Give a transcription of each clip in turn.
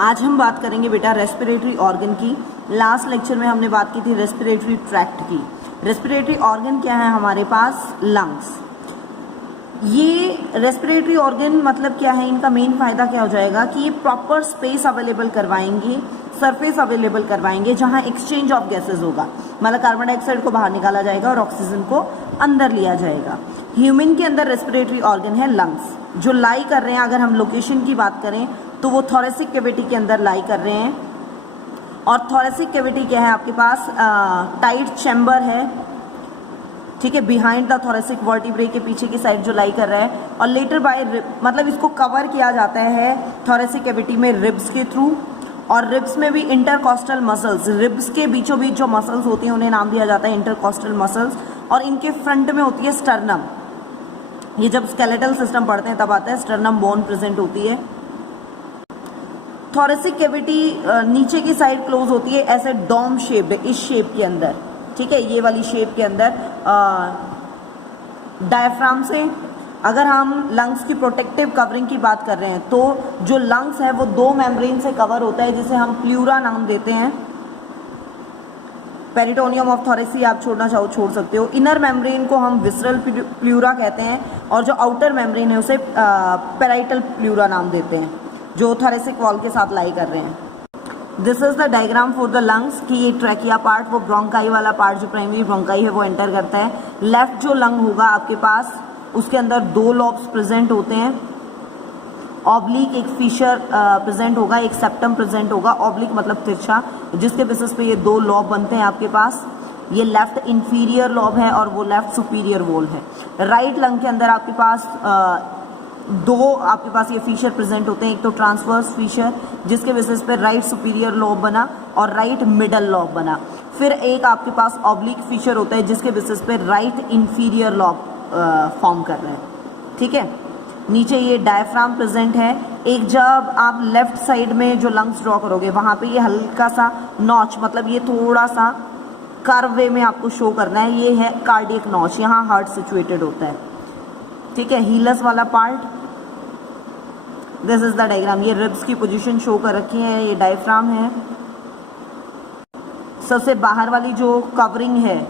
आज हम बात करेंगे बेटा रेस्पिरेटरी ऑर्गन की। लास्ट लेक्चर में हमने बात की थी रेस्पिरेटरी ट्रैक्ट की। रेस्पिरेटरी ऑर्गन क्या है हमारे पास? लंग्स। ये रेस्पिरेटरी ऑर्गन मतलब क्या है, इनका मेन फायदा क्या हो जाएगा कि ये प्रॉपर स्पेस अवेलेबल करवाएंगे, सरफेस अवेलेबल करवाएंगे जहां एक्सचेंज ऑफ गैसेस होगा, मतलब कार्बन डाइऑक्साइड को बाहर निकाला जाएगा और ऑक्सीजन को अंदर लिया जाएगा। ह्यूमन के अंदर रेस्पिरेटरी ऑर्गन है लंग्स, जो लाई कर रहे हैं। अगर हम लोकेशन की बात करें तो वो थोरेसिक कैविटी के अंदर लाई कर रहे हैं। और थोरेसिक कैविटी क्या है आपके पास? टाइट चैम्बर है, ठीक है, बिहाइंड द थोरेसिक वर्टिब्रे के पीछे की साइड जो लाई कर रहा है। और लेटर बाय मतलब इसको कवर किया जाता है थोरेसिक कैविटी में रिब्स के थ्रू। और रिब्स में भी इंटरकॉस्टल मसल्स, रिब्स के बीचों बीच जो मसल्स होती हैं उन्हें नाम दिया जाता है इंटरकॉस्टल मसल्स। और इनके फ्रंट में होती है स्टर्नम। ये जब स्केलेटल सिस्टम पढ़ते हैं तब आता है, स्टर्नम बोन प्रेजेंट होती है। थोरेसिक कैविटी नीचे की साइड क्लोज होती है ऐसे डोम शेप्ड, इस शेप के अंदर, ठीक है, ये वाली शेप के अंदर डायफ्राम से। अगर हम लंग्स की प्रोटेक्टिव कवरिंग की बात कर रहे हैं तो जो लंग्स है वो दो मेम्ब्रेन से कवर होता है जिसे हम प्लूरा नाम देते हैं। पेरिटोनियम ऑफ थोरेसी आप छोड़ना चाहो छोड़ सकते हो। इनर मेम्ब्रेन को हम विसरल प्लूरा कहते हैं और जो आउटर मेम्ब्रेन है उसे पेराइटल प्लूरा नाम देते हैं, जो थोरेसिक वॉल के साथ लाई कर रहे हैं। This is the diagram for the lungs कि ये ट्रैकिया पार्ट, वो ब्रोंकाई वाला पार्ट जो प्राइमरी ब्रोंकाई है वो एंटर करता है। लेफ्ट जो लंग होगा आपके पास उसके अंदर दो लॉब्स प्रेजेंट होते हैं। ऑब्लिक एक फीचर प्रेजेंट होगा, एक सेप्टम प्रेजेंट होगा। ऑब्लिक मतलब तिरछा, जिसके बेसिस पे ये दो लॉब बनते हैं आपके पास। ये लेफ्ट इंफीरियर लॉब है और वो लेफ्ट सुपीरियर वॉल है। राइट लंग के अंदर आपके पास दो आपके पास ये फीचर प्रेजेंट होते हैं। एक तो ट्रांसवर्स फीचर जिसके बेसिस पे राइट सुपीरियर लॉब बना और राइट मिडल लॉब बना। फिर एक आपके पास ऑब्लिक फीचर होता है जिसके बेसिस पे राइट इंफीरियर लॉब फॉर्म कर रहे हैं, ठीक है। नीचे ये डायफ्राम प्रेजेंट है। एक जब आप लेफ्ट साइड में जो लंग्स ड्रॉ करोगे वहां पे ये हल्का सा नॉच, मतलब ये थोड़ा सा कर्व वे में आपको शो करना है, ये है कार्डियक नॉच, यहाँ हार्ट सिचुएटेड होता है, ठीक है। हीलस वाला part, this is the diagram. ये रिब्स की पोजीशन शो कर रखी है, ये डायफ्राम है। सबसे बाहर वाली जो कवरिंग है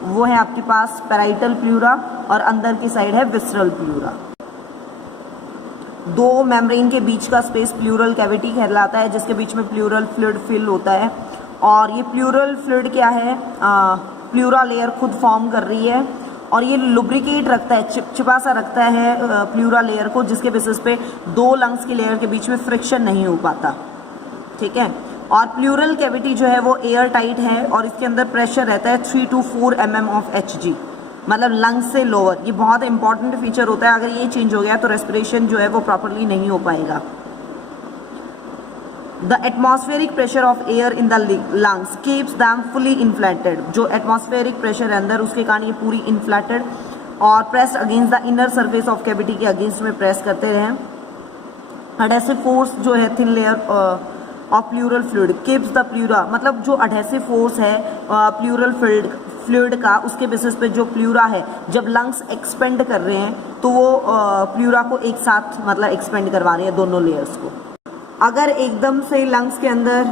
वो है आपके पास पेराइटल प्लूरा और अंदर की साइड है विसरल प्लूरा। दो मेम्ब्रेन के बीच का स्पेस प्लूरल कैविटी कहलाता है, जिसके बीच में प्लूरल फ्लूइड फिल होता है। और ये प्लूरल फ्लूइड क्या है? प्लूरा लेयर खुद फॉर्म कर रही है और ये लुब्रिकेट रखता है, चिपचिपा सा रखता है प्लूरा लेयर को, जिसके बेसिस पे दो लंग्स की लेयर के बीच में फ्रिक्शन नहीं हो पाता, ठीक है। और प्लूरल कैविटी जो है वो एयर टाइट है और इसके अंदर प्रेशर रहता है 3 to 4 mm ऑफ Hg, मतलब लंग्स से लोअर। ये बहुत इंपॉर्टेंट फीचर होता है, अगर ये चेंज हो गया तो रेस्पिरेशन जो है वो प्रॉपरली नहीं हो पाएगा। The atmospheric pressure of air in the lungs keeps them fully inflated. जो एटमॉस्फेरिक प्रेशर है अंदर उसके कारण ये पूरी इन्फ्लेटेड और pressed against the inner surface of cavity के अगेंस्ट में प्रेस करते रहे। एडहेसिव फोर्स जो है thin layer of pleural fluid keeps the pleura, मतलब जो एडहेसिव फोर्स है प्लूरल फ्लूइड का, उसके बेसिस पे जो प्लूरा है जब लंग्स एक्सपेंड कर रहे हैं तो वो प्लूरा को एक साथ मतलब एक्सपेंड करवा रहे हैं दोनों लेयर्स को। अगर एकदम से लंग्स के अंदर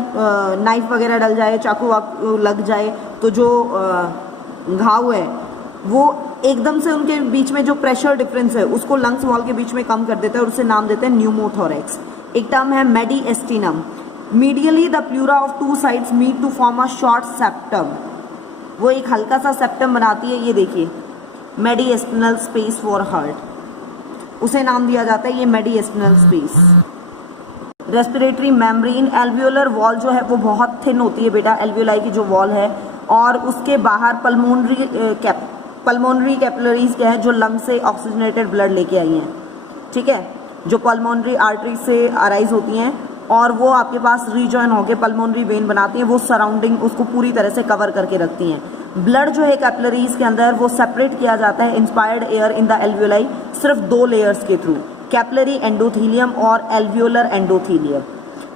नाइफ वगैरह डल जाए, चाकू वाकू लग जाए तो जो घाव है वो एकदम से उनके बीच में जो प्रेशर डिफरेंस है उसको लंग्स वॉल के बीच में कम कर देता है और उसे नाम देते हैं न्यूमोथोरेक्स। एक टर्म है mediastinum. Medially the pleura of two sides meet to form a short septum. वो एक हल्का सा सेप्टम बनाती है, ये देखिए, मेडिएस्टिनल स्पेस फॉर हार्ट, उसे नाम दिया जाता है ये mediastinal space. Respiratory membrane, alveolar wall जो है वो बहुत थिन होती है बेटा, एल्वियोलाई की जो वॉल है, और उसके बाहर पल्मोनरी कैपिलरीज क्या है जो लंग से ऑक्सीजनेटेड ब्लड लेके आई हैं, ठीक है, जो पल्मोनरी आर्टरी से अराइज होती हैं और वो आपके पास रीजॉइन होकर पल्मोनरी वेन बनाती हैं, वो सराउंडिंग उसको पूरी तरह से कवर करके रखती हैं। ब्लड जो है कैपिलरीज के अंदर वो सेपरेट किया जाता है inspired air in the alveoli सिर्फ दो लेयर्स के थ्रू, कैपिलरी एंडोथीलियम और एल्वियोलर एंडोथीलियम,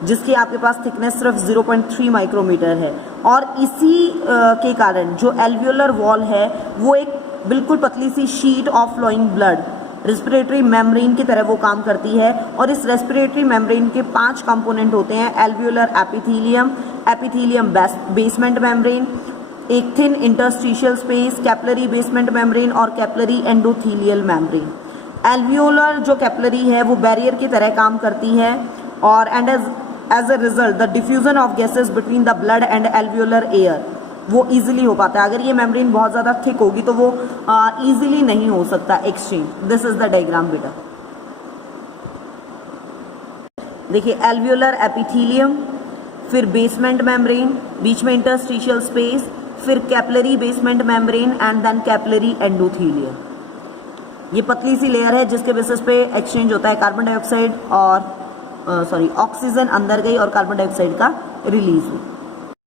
जिसकी आपके पास थिकनेस सिर्फ 0.3 माइक्रोमीटर है। और इसी के कारण जो एल्वियोलर वॉल है वो एक बिल्कुल पतली सी sheet of flowing blood respiratory membrane की तरह वो काम करती है। और इस रेस्पिरेटरी मेम्ब्रेन के 5 कंपोनेंट होते हैं, alveolar epithelium, epithelium basement membrane, एक thin interstitial space, capillary basement membrane और कैपिलरी एंडोथेलियल मेम्ब्रेन। एल्वियोलर जो कैपिलरी है वो बैरियर की तरह काम करती है और and as a result the diffusion of gases between the blood and alveolar air वो इजीली हो पाता है। अगर ये मेम्ब्रेन बहुत ज़्यादा थिक होगी तो वो इजीली नहीं हो सकता exchange. This is the diagram बेटा। देखिए एल्वियोलर एपिथेलियम, फिर बेसमेंट मेम्ब्रेन, बीच में इंटरस्टिशियल स्पेस, फिर capillary basement membrane and then capillary endothelium. ये पतली सी लेयर है जिसके बेसिस पे एक्सचेंज होता है कार्बन डाइऑक्साइड और ऑक्सीजन अंदर गई और कार्बन डाइऑक्साइड का रिलीज हुआ।